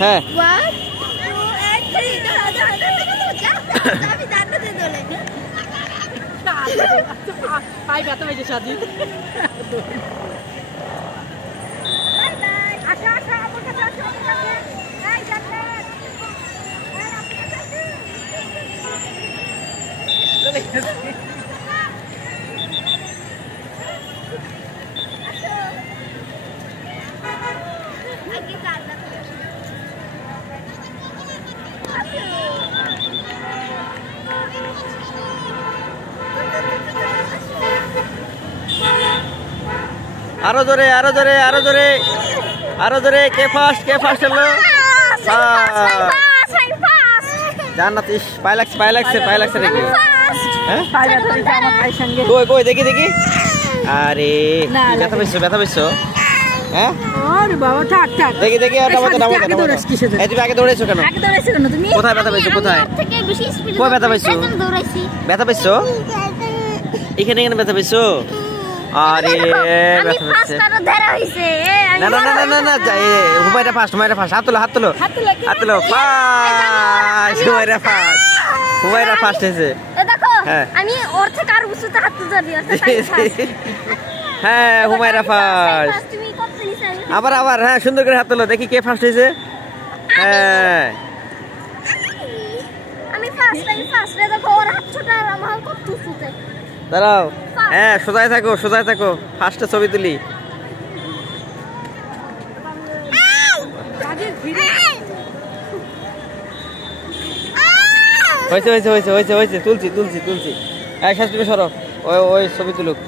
হ্যাঁ আরো জোরে আরো জোরে আরো জোরে আরো জোরে কে ফার্স্ট হলো জান্নাত ইস পায়ে লাগছে নাকি হ্যাঁ কই দেখি আরে ব্যথা পাইছো হ্যাঁ আরে বাবা থাক দেখি এই তুমি আগে দৌড়াইছো কেন তুমি কোথায় ব্যথা পাইছো কোথায় থেকে বেশি স্পিডে কই ব্যথা পাইছো ব্যথা পাইছো এখানে ব্যথা পাইছো আরে আমি ফার্স্ট আরো ধরা হইছে না হুমায়রা ফার্স্ট হাত তোলো হুমায়রা ফার্স্ট হয়েছে দেখো আমি ওর থেকে আর উঁচুতে হাত তুলছি হ্যাঁ হুমায়রা ফার্স্ট তুমি কত নিছো আবার হ্যাঁ সুন্দর করে হাত তোলো দেখি কে ফার্স্ট হয়েছে হ্যাঁ আমি ফার্স্ট রে দেখো ওর হাত ছোট আর আমার কত উঁচুতে দাঁড়াও হ্যাঁ সোজায় থাকো ফার্স্টে ছবি তুলি হয়েছে তুলছি শ্বাস তুমি সরো ওই ছবি তুলুক